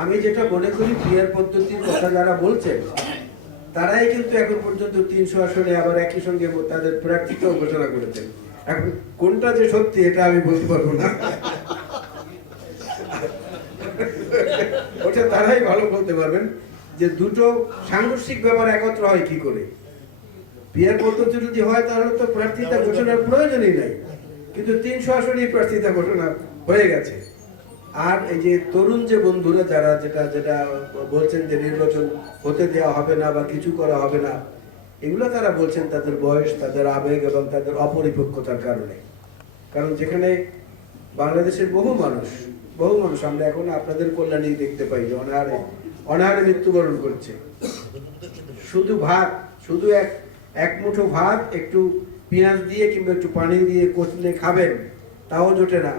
আমি যেটা মনে করি পিয়ার পদ্ধতির কথা যারা বলছেন তারাই কিন্তু এখন পর্যন্ত 300 আসনে আবার একই সঙ্গে তাদের প্রার্থীকেও ঘোষণা করেছেন। এখন কোনটা যে সত্যি এটা আমি বলতে পারবো না, ওটা তারাই ভালো বলতে পারবেন যে দুটো সাংঘর্ষিক ব্যাপার একত্র হয় কি করে। পিয়ার পদ্ধতি যদি হয় তাহলে তো প্রার্থিতা ঘোষণার প্রয়োজনই নাই, কিন্তু 300 আসনেই প্রার্থিতা ঘোষণা হয়ে গেছে। আর এই যে তরুণ যে বন্ধুরা যারা যেটা যেটা বলছেন যে নির্বাচন হতে দেওয়া হবে না বা কিছু করা হবে না, এগুলো তারা বলছেন তাদের বয়স, তাদের আবেগ এবং তাদের অপরিপক্কতার কারণে। কারণ যেখানে বাংলাদেশের বহু মানুষ আমরা এখন আপনাদের কল্যাণেই দেখতে পাই যে অনাহারে মৃত্যুবরণ করছে। শুধু এক মুঠো ভাত একটু পেঁয়াজ দিয়ে কিংবা একটু পানি দিয়ে কচলে খাবেন, তাও জোটে না।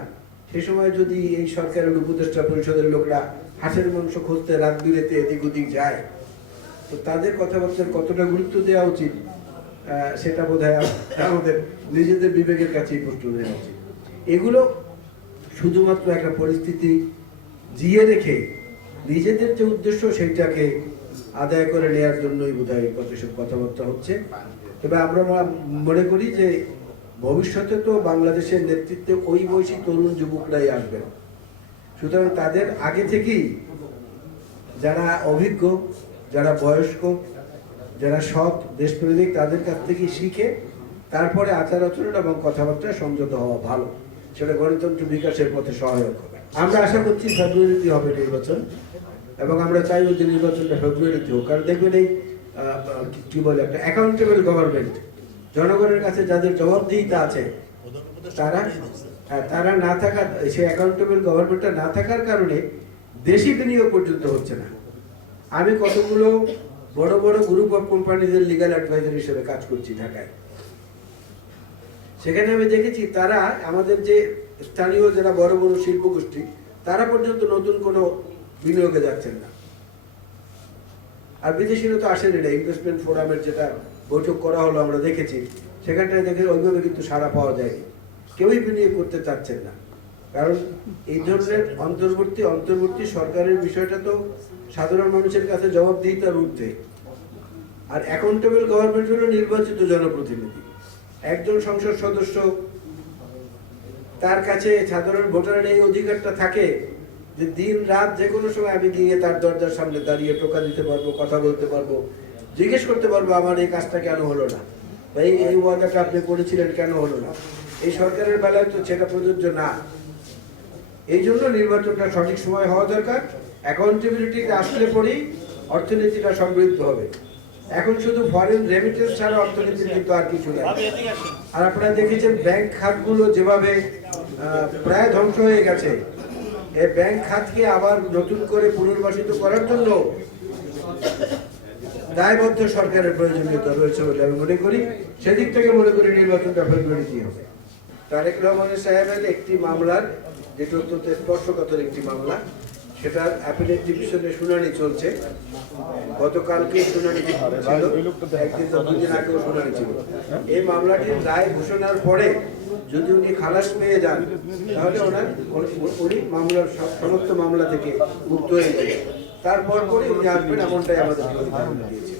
সে সময় যদি এই সরকারের উপদেষ্টা পরিষদের লোকরা হাঁসের মাংস খুঁজতে রাত বিরেতে এদিক ওদিক যায়, তো তাদের কথাবার্তার কতটা গুরুত্ব দেওয়া উচিত সেটা বোধহয় আমাদের নিজেদের বিবেকের কাছেই প্রশ্ন নেওয়া উচিত। এগুলো শুধুমাত্র একটা পরিস্থিতি জিয়ে রেখে নিজেদের যে উদ্দেশ্য সেইটাকে আদায় করে নেওয়ার জন্যই বোধহয় এসব কথাবার্তা হচ্ছে। তবে আমরা মনে করি যে ভবিষ্যতে তো বাংলাদেশের নেতৃত্বে ওই বয়সী তরুণ যুবকরাই আসবেন। সুতরাং তাদের আগে থেকেই যারা অভিজ্ঞ, যারা বয়স্ক, যারা সৎ দেশপ্রেমিক, তাদের কাছ থেকে শিখে তারপরে আচার আচরণ এবং কথাবার্তা সংযত হওয়া ভালো। সেটা গণতন্ত্র বিকাশের পথে সহায়ক হবে। আমরা আশা করছি ফেব্রুয়ারিতে হবে নির্বাচন, এবং আমরা চাইব যে নির্বাচনটা ফেব্রুয়ারিতে হোক। কারণ দেখবেন এই কি বলে একটা অ্যাকাউন্টেবল গভর্নমেন্ট, জনগণের কাছে যাদের জবাবদিহিতা আছে তারা না থাকা, সেই অ্যাকাউন্টেবল গভর্নমেন্টটা না থাকার কারণে দেশি বিনিয়োগ পর্যন্ত হচ্ছে না। আমি কতগুলো বড় বড় গ্রুপ অফ কোম্পানিদের লিগ্যাল অ্যাডভাইজার হিসেবে কাজ করছি ঢাকায়। সেখানে আমি দেখেছি তারা আমাদের যে স্থানীয় যারা বড় বড় শিল্প গোষ্ঠী, তারা পর্যন্ত নতুন কোনো বিনিয়োগে যাচ্ছেন না। আর বিদেশিরা তো আসেনি না। ইনভেস্টমেন্ট ফোরামের যেটা বৈঠক করা হলো আমরা দেখেছি, সেখানটায় দেখে ওইভাবে কিন্তু সাড়া পাওয়া যায়নি। কেউই বিনিয়োগ করতে চাচ্ছেন না। কারণ এই ধরনের অন্তর্বর্তী সরকারের বিষয়টা তো সাধারণ মানুষের কাছে জবাবদিহিতার ঊর্ধ্বে। আর অ্যাকাউন্টেবল গভর্নমেন্ট হলো নির্বাচিত জনপ্রতিনিধি, একজন সংসদ সদস্য, তার কাছে সাধারণ ভোটারের এই অধিকারটা থাকে যে দিন রাত যে কোনো সময় আমি গিয়ে তার দরজার সামনে দাঁড়িয়ে টোকা দিতে পারবো, কথা বলতে পারবো, জিজ্ঞেস করতে পারবো আমার এই কাজটা কেন হলো না, বা এই ওয়াদাটা আপনি করেছিলেন কেন হলো না। এই সরকারের বেলায় তো সেটা প্রযোজ্য না। এই জন্য নির্বাচনটা সঠিক সময় হওয়া দরকার। অ্যাকাউন্টেবিলিটিতে আসলে পরেই অর্থনীতিটা সমৃদ্ধ হবে। এখন শুধু ফরেন রেমিটেন্স ছাড়া অর্থনীতির কিন্তু আর কিছু নেই। আর আপনারা দেখেছেন ব্যাংক খাতগুলো যেভাবে প্রায় ধ্বংস হয়ে গেছে, এই ব্যাংক খাতকে আবার নতুন করে পুনর্বাসিত করার জন্য দায়বদ্ধ সরকারের প্রয়োজনীয়তা রয়েছে বলে আমি মনে করি। সেদিক থেকে মনে করি নির্বাচনটা ফেব্রুয়ারিতেই হবে। তারেক রহমান সাহেবের একটি মামলার, যেটা অত্যন্ত স্পর্শকাতর একটি মামলা, সেটার অ্যাপিলেট ডিভিশনে শুনানি চলছে। গতকালকে শুনানি ছিল, একদিন বা দুদিন আগেও শুনানি ছিল। এই মামলাটির রায় ঘোষণার পরে যদি উনি খালাস পেয়ে যান, তাহলে উনি মামলার সমস্ত মামলা থেকে মুক্ত হয়ে যাবেন। তারপর উনি আসবেন, এমনটাই আমাদের দিয়েছে।